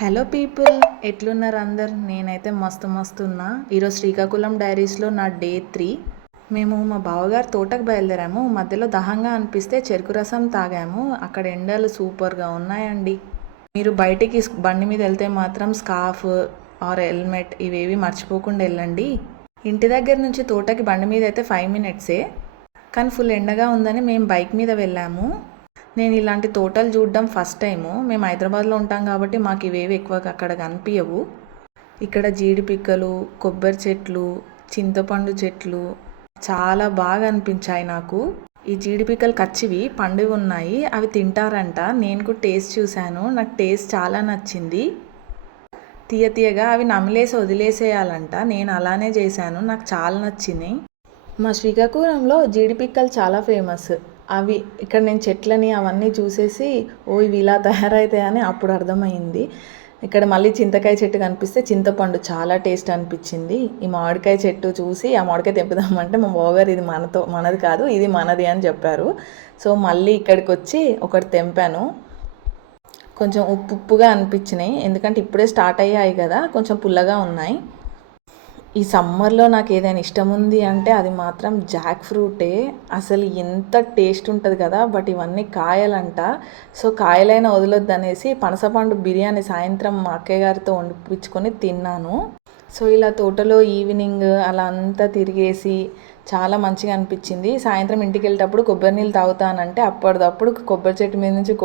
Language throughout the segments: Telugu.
హలో పీపుల్, ఎట్లున్నారు అందరు? నేనైతే మస్తు ఉన్నా. ఈరోజు శ్రీకాకుళం డైరీస్లో నా డే 3. మేము మా బావగారు తోటకు బయలుదేరాము. మధ్యలో దహంగా అనిపిస్తే చెరుకు రసం తాగాము. అక్కడ ఎండలు సూపర్గా ఉన్నాయండి. మీరు బయటికి బండి మీద వెళ్తే మాత్రం స్కార్ఫ్ ఆర్ హెల్మెట్ ఇవేవి మర్చిపోకుండా వెళ్ళండి. ఇంటి దగ్గర నుంచి తోటకి బండి మీద అయితే 5 మినిట్సే, కానీ ఫుల్ ఎండగా ఉందని మేము బైక్ మీద వెళ్ళాము. నేను ఇలాంటి తోటలు చూడడం ఫస్ట్ టైము. మేము హైదరాబాద్లో ఉంటాం కాబట్టి మాకు ఇవేవి ఎక్కువగా అక్కడ కనిపించవు. ఇక్కడ జీడి పిక్కలు, కొబ్బరి చెట్లు, చింతపండు చెట్లు చాలా బాగా అనిపించాయి నాకు. ఈ జీడి పిక్కలు కచ్చివి పండువి ఉన్నాయి, అవి తింటారంట. నేను కూడా టేస్ట్ చూశాను, నాకు టేస్ట్ చాలా నచ్చింది. తీయగా అవి నమిలేసి వదిలేసేయాలంట. నేను అలానే చేశాను, నాకు చాలా నచ్చింది. మా శ్రీకాకుళంలో జీడి పిక్కలు చాలా ఫేమస్. అవి ఇక్కడ నేను చెట్లని అవన్నీ చూసేసి ఇవి ఇలా తయారవుతాయని అప్పుడు అర్థమైంది. ఇక్కడ మళ్ళీ చింతకాయ చెట్టు కనిపిస్తే చింతపండు చాలా టేస్ట్ అనిపించింది. ఈ మామిడికాయ చెట్టు చూసి ఆ మామిడికాయ తెంపుదామంటే మా బావగారు ఇది మనది కాదు, ఇది మనది అని చెప్పారు. సో మళ్ళీ ఇక్కడికి వచ్చి ఒకటి తెంపాను. కొంచెం ఉప్పుగా అనిపించినాయి, ఎందుకంటే ఇప్పుడే స్టార్ట్ అయ్యాయి కదా, కొంచెం పుల్లగా ఉన్నాయి. ఈ సమ్మర్లో నాకు ఏదైనా ఇష్టం ఉంది అంటే అది మాత్రం జాక్ ఫ్రూటే. అసలు ఎంత టేస్ట్ ఉంటుంది కదా, బట్ ఇవన్నీ కాయలంట. సో కాయలైనా వదలొద్దు అనేసి పనసపండు బిర్యానీ సాయంత్రం మా అక్కయ్య గారితో వండిపించుకొని తిన్నాను. సో ఇలా తోటలో ఈవినింగ్ అలా అంతా తిరిగేసి చాలా మంచిగా అనిపించింది. సాయంత్రం ఇంటికి వెళ్ళేటప్పుడు కొబ్బరి నీళ్ళు తాగుతానంటే అప్పటిదప్పుడు కొబ్బరి చెట్టు మీద నుంచి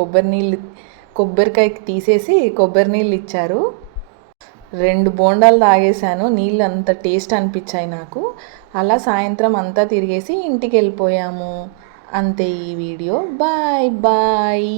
కొబ్బరికాయ తీసేసి కొబ్బరి నీళ్ళు ఇచ్చారు. 2 బోండాలు తాగేశాను, నీళ్ళు అంత టేస్ట్ అనిపించాయి నాకు. అలా సాయంత్రం అంతా తిరిగేసి ఇంటికి వెళ్ళిపోయాము. అంతే ఈ వీడియో. Bye bye.